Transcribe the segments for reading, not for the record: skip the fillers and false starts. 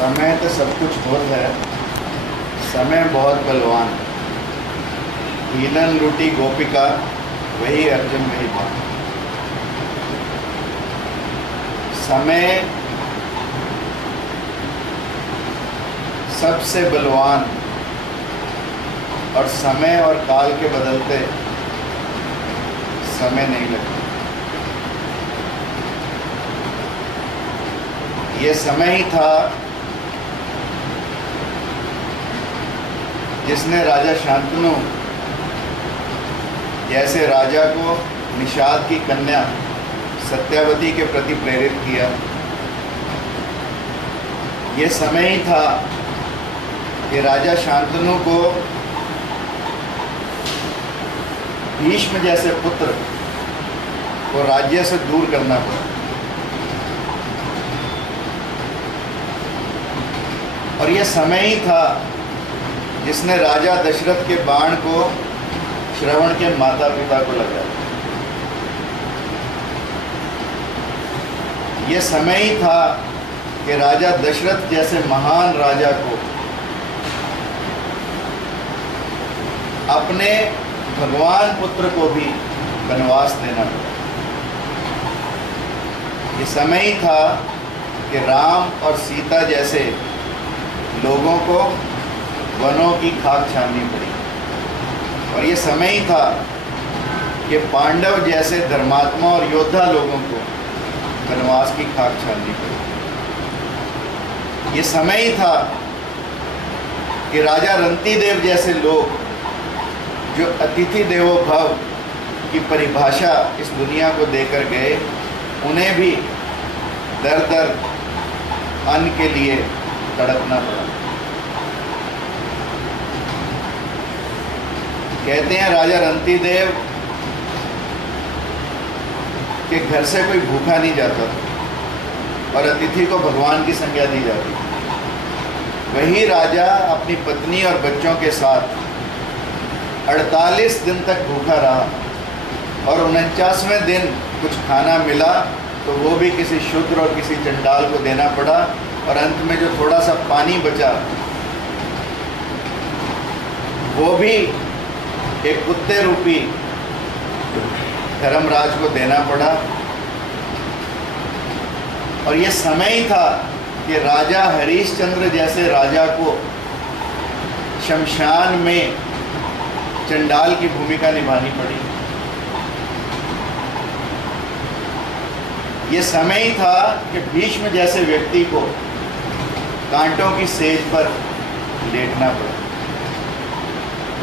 समय तो सब कुछ होत है, समय बहुत बलवान। हीलन लूटी गोपिका, वही अर्जुन वही बाण। समय सबसे बलवान, और समय और काल के बदलते समय नहीं लगता। ये समय ही था जिसने राजा शांतनु जैसे राजा को निषाद की कन्या सत्यावती के प्रति प्रेरित किया। ये समय ही था कि राजा शांतनु को भीष्म जैसे पुत्र को राज्य से दूर करना पड़ा। और यह समय ही था जिसने राजा दशरथ के बाण को श्रवण के माता पिता को लगाया। यह समय ही था कि राजा दशरथ जैसे महान राजा को अपने भगवान पुत्र को भी वनवास देना पड़ा। ये समय ही था कि राम और सीता जैसे लोगों को वनों की खाक छाननी पड़ी। और ये समय ही था कि पांडव जैसे धर्मात्मा और योद्धा लोगों को वनवास की खाक छाननी पड़ी। ये समय ही था कि राजा रंतीदेव जैसे लोग जो अतिथि देवो भव की परिभाषा इस दुनिया को देकर गए, उन्हें भी दर दर अन्न के लिए तड़पना पड़ा। कहते हैं राजा रंतीदेव के घर से कोई भूखा नहीं जाता था और अतिथि को भगवान की संज्ञा दी जाती। वही राजा अपनी पत्नी और बच्चों के साथ 48 दिन तक भूखा रहा और 49वें दिन कुछ खाना मिला तो वो भी किसी शूद्र और किसी चंडाल को देना पड़ा। और अंत में जो थोड़ा सा पानी बचा वो भी एक कुत्ते रूपी धर्मराज को देना पड़ा। और ये समय ही था कि राजा हरिश्चंद्र जैसे राजा को शमशान में चंडाल की भूमिका निभानी पड़ी। ये समय ही था कि भीष्म जैसे व्यक्ति को कांटों की सेज पर लेटना पड़ा।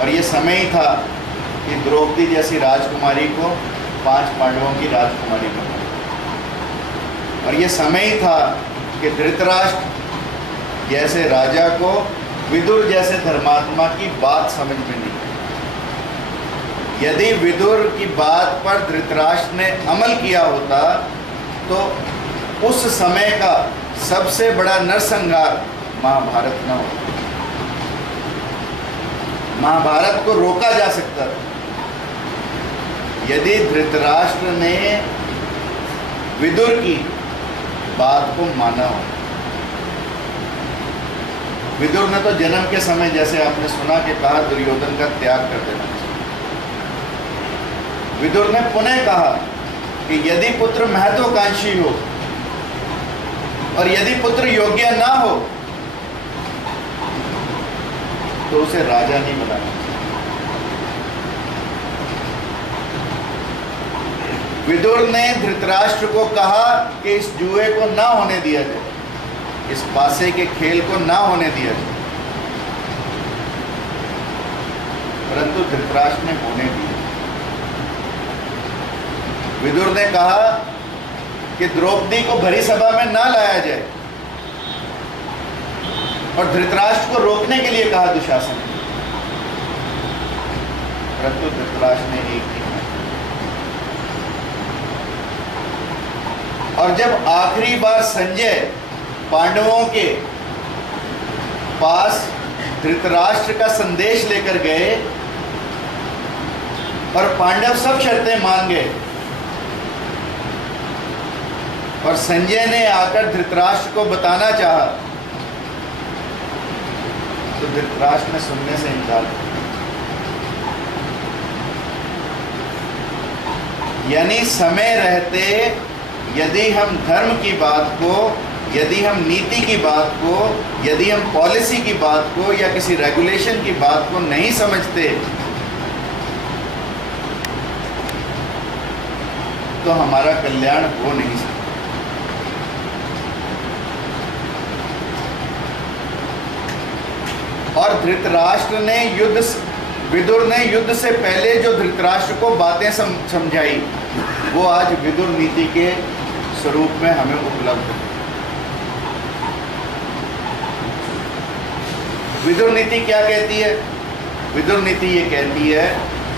और ये समय ही था कि द्रौपदी जैसी राजकुमारी को 5 पांडवों की राजकुमारी बना। और ये समय ही था कि धृतराष्ट्र जैसे राजा को विदुर जैसे धर्मात्मा की बात समझ में नहीं। यदि विदुर की बात पर धृतराष्ट्र ने अमल किया होता तो उस समय का सबसे बड़ा नरसंहार महाभारत न होता। महाभारत को रोका जा सकता था यदि धृतराष्ट्र ने विदुर की बात को माना हो। विदुर ने तो जन्म के समय जैसे आपने सुना कि कहा दुर्योधन का त्याग कर देना चाहिए। विदुर ने पुनः कहा कि यदि पुत्र महत्वाकांक्षी हो और यदि पुत्र योग्य ना हो तो उसे राजा नहीं बनाना। विदुर ने धृतराष्ट्र को कहा कि इस जुए को ना होने दिया जाए, इस पासे के खेल को ना होने दिया जाए, परंतु धृतराष्ट्र ने होने दिया। विदुर ने कहा कि द्रौपदी को भरी सभा में ना लाया जाए और धृतराष्ट्र को रोकने के लिए कहा दुशासन, परंतु धृतराष्ट्र ने एक ही कहा। और जब आखिरी बार संजय पांडवों के पास धृतराष्ट्र का संदेश लेकर गए और पांडव सब शर्तें मान गए और संजय ने आकर धृतराष्ट्र को बताना चाहा तो धृतराष्ट्र ने सुनने से इनकार किया। यानी समय रहते यदि हम धर्म की बात को, यदि हम नीति की बात को, यदि हम पॉलिसी की बात को या किसी रेगुलेशन की बात को नहीं समझते तो हमारा कल्याण हो नहीं सकता। और धृतराष्ट्र ने विदुर ने युद्ध से पहले जो धृतराष्ट्र को बातें समझाई वो आज विदुर नीति के स्वरूप में हमें उपलब्ध है। विदुर नीति क्या कहती है? विदुर नीति ये कहती है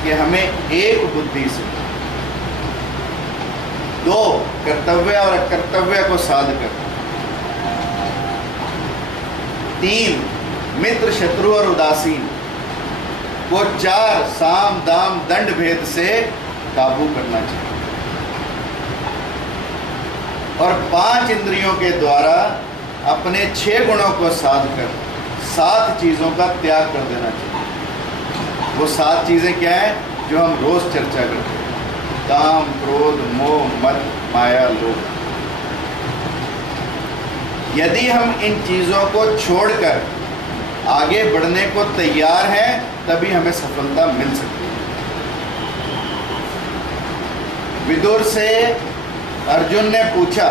कि हमें एक बुद्धि से दो कर्तव्य और अकर्तव्य को साध कर, तीन मित्र शत्रु और उदासीन को, चार साम दाम दंड भेद से काबू करना चाहिए और पांच इंद्रियों के द्वारा अपने 6 गुणों को साध कर 7 चीजों का त्याग कर देना चाहिए। वो 7 चीजें क्या है जो हम रोज चर्चा करते हैं? काम, क्रोध, मोह, मद, माया, लोभ। यदि हम इन चीजों को छोड़कर आगे बढ़ने को तैयार हैं तभी हमें सफलता मिल सकती है। विदुर से अर्जुन ने पूछा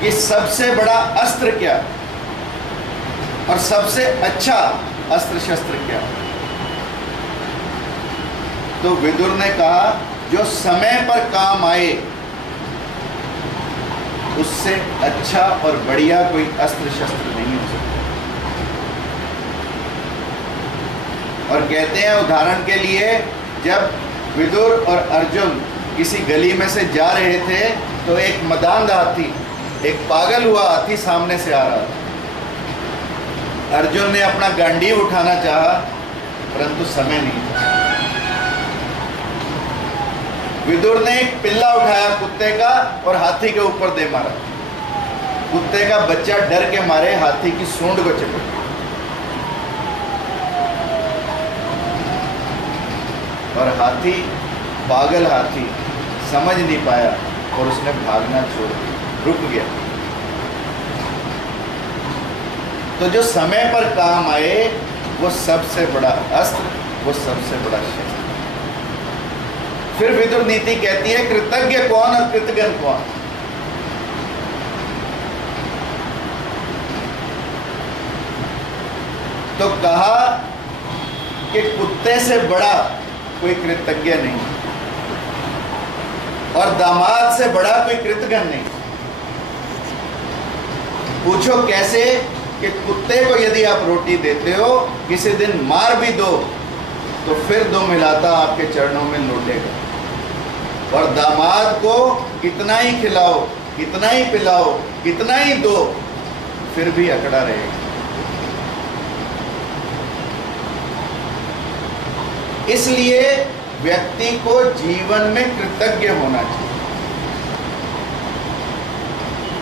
कि सबसे बड़ा अस्त्र क्या और सबसे अच्छा अस्त्र शस्त्र क्या? तो विदुर ने कहा जो समय पर काम आए उससे अच्छा और बढ़िया कोई अस्त्र शस्त्र नहीं हो सकता। और कहते हैं उदाहरण के लिए जब विदुर और अर्जुन किसी गली में से जा रहे थे तो एक मदांध हाथी, एक पागल हुआ हाथी सामने से आ रहा था। अर्जुन ने अपना गांडीव उठाना चाहा परंतु समय नहीं था। विदुर ने एक पिल्ला उठाया कुत्ते का और हाथी के ऊपर दे मारा। कुत्ते का बच्चा डर के मारे हाथी की सूंड को चिपक गया और हाथी, पागल हाथी समझ नहीं पाया और उसने भागना छोड़ दिया, रुक गया। तो जो समय पर काम आए वो सबसे बड़ा अस्त्र, वो सबसे बड़ा शस्त्र। फिर विदुर नीति कहती है कृतज्ञ कौन और कृतघ्न कौन? तो कहा कि कुत्ते से बड़ा कोई कृतज्ञ नहीं और दामाद से बड़ा कोई कृतघ्न नहीं। पूछो कैसे? कि कुत्ते को यदि आप रोटी देते हो, किसी दिन मार भी दो तो फिर 2 मिलाता आपके चरणों में लौटेगा। और दामाद को कितना ही खिलाओ, कितना ही पिलाओ, कितना ही दो, फिर भी अकड़ा रहेगा। इसलिए व्यक्ति को जीवन में कृतज्ञ होना चाहिए।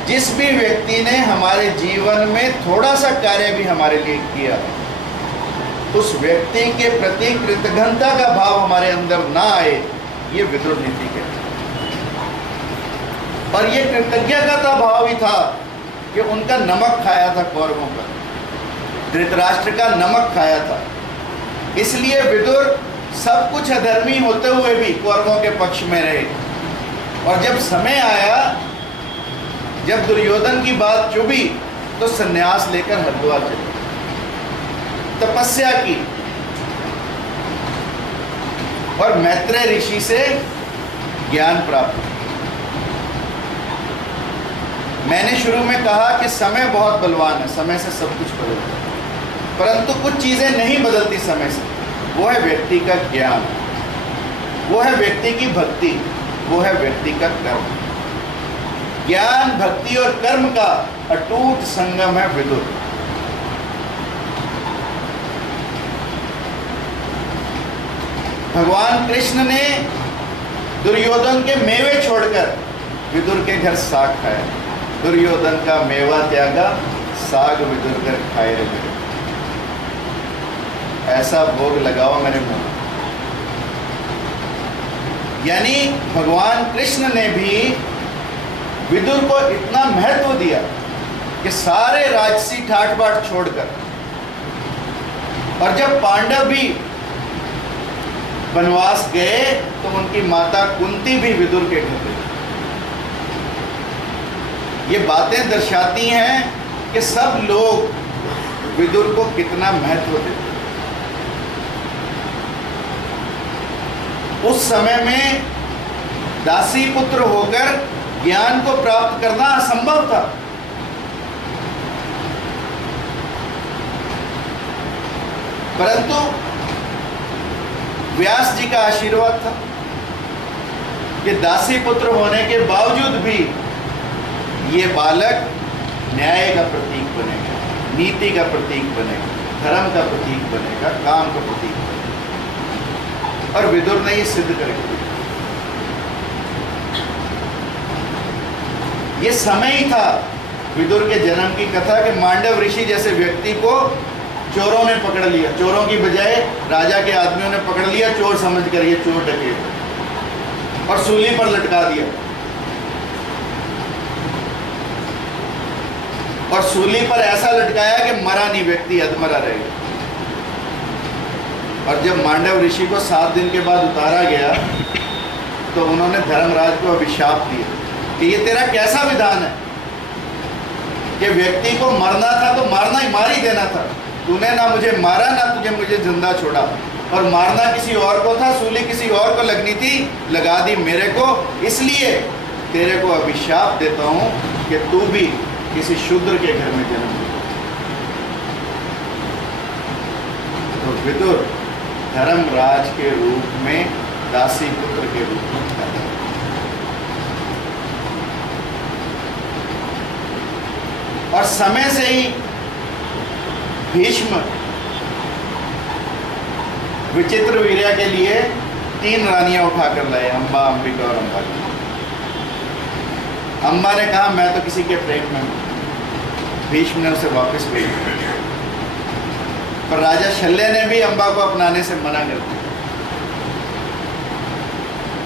जिस भी व्यक्ति ने हमारे जीवन में थोड़ा सा कार्य भी हमारे लिए किया, उस व्यक्ति के प्रति कृतज्ञता का भाव हमारे अंदर ना आए, ये विदुर नीति के। और ये कृतज्ञता भाव ही था कि उनका नमक खाया था कौरवों का, धृतराष्ट्र का नमक खाया था। इसलिए विदुर सब कुछ अधर्मी होते हुए भी कौरवों के पक्ष में रहे। और जब समय आया, जब दुर्योधन की बात चुभी तो संन्यास लेकर हरिद्वार चले, तपस्या की और मैत्रेय ऋषि से ज्ञान प्राप्त। मैंने शुरू में कहा कि समय बहुत बलवान है, समय से सब कुछ बदलता है, परंतु कुछ चीजें नहीं बदलती समय से। वो है व्यक्ति का ज्ञान, वो है व्यक्ति की भक्ति, वो है व्यक्ति का कर्म। ज्ञान, भक्ति और कर्म का अटूट संगम है विदुर। भगवान कृष्ण ने दुर्योधन के मेवे छोड़कर विदुर के घर साग खाया। दुर्योधन का मेवा त्यागा, साग विदुर कर खाए रे मेरे, ऐसा भोग लगाओ मेरे मुंह। यानी भगवान कृष्ण ने भी विदुर को इतना महत्व दिया कि सारे राजसी ठाट बाट छोड़कर, और जब पांडव भी वनवास गए तो उनकी माता कुंती भी विदुर के घर गई। ये बातें दर्शाती हैं कि सब लोग विदुर को कितना महत्व देते। उस समय में दासी पुत्र होकर ज्ञान को प्राप्त करना असंभव था। परंतु व्यास जी का आशीर्वाद था कि दासी पुत्र होने के बावजूद भी ये बालक न्याय का प्रतीक बनेगा, नीति का प्रतीक बनेगा, धर्म का प्रतीक बनेगा, काम का प्रतीक बनेगा। और विदुर ने ये सिद्ध करके दिया। ये समय ही था विदुर के जन्म की कथा कि मांडव ऋषि जैसे व्यक्ति को चोरों ने पकड़ लिया। चोरों की बजाय राजा के आदमियों ने पकड़ लिया, चोर समझ कर, ये चोर डकैत, और सूली पर लटका दिया। और सूली पर ऐसा लटकाया कि मरा नहीं, व्यक्ति अधमरा रहेगा। और जब मांडव ऋषि को 7 दिन के बाद उतारा गया तो उन्होंने धर्मराज को अभिशाप दिया कि ये तेरा कैसा विधान है कि व्यक्ति को मरना था तो मारना ही, मार ही देना था। तूने ना मुझे मारा, ना तुझे मुझे जिंदा छोड़ा, और मारना किसी और को था, सूली किसी और को लगनी थी, लगा दी मेरे को। इसलिए तेरे को अभिशाप देता हूं कि तू भी किसी शूद्र के घर में जन्म ले। तो विदुर धर्मराज के रूप में, दासी पुत्र के रूप में पैदा हुआ। और समय से ही भीष्म विचित्र वीर्या के लिए 3 रानियां उठाकर लाए, अंबा, अंबिका और अंबालिका। अंबा ने कहा मैं तो किसी के प्रेम में हूं। भीष्म ने उसे वापस भेज दिया। पर राजा शल्य ने भी अंबा को अपनाने से मना कर दिया।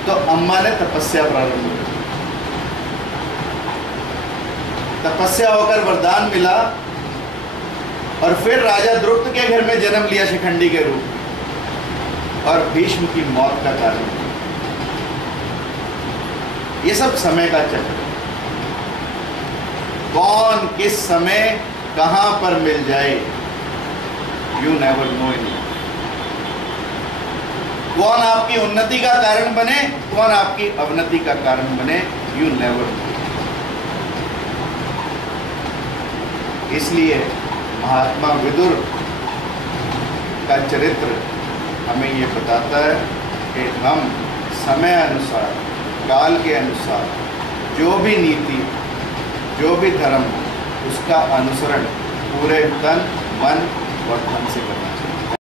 तो अंबा ने तपस्या प्रारंभ की। तपस्या होकर वरदान मिला और फिर राजा द्रुपद के घर में जन्म लिया शिखंडी के रूप में, और भीष्म की मौत का कारण। ये सब समय का चक्र, कौन किस समय कहां पर मिल जाए, यू नेवर नो इन। कौन आपकी उन्नति का कारण बने, कौन आपकी अवनति का कारण बने, यू नेवर नो। इसलिए महात्मा विदुर का चरित्र हमें ये बताता है कि हम समय अनुसार, काल के अनुसार जो भी नीति, जो भी धर्म, उसका अनुसरण पूरे तन, मन और धन से करना चाहिए।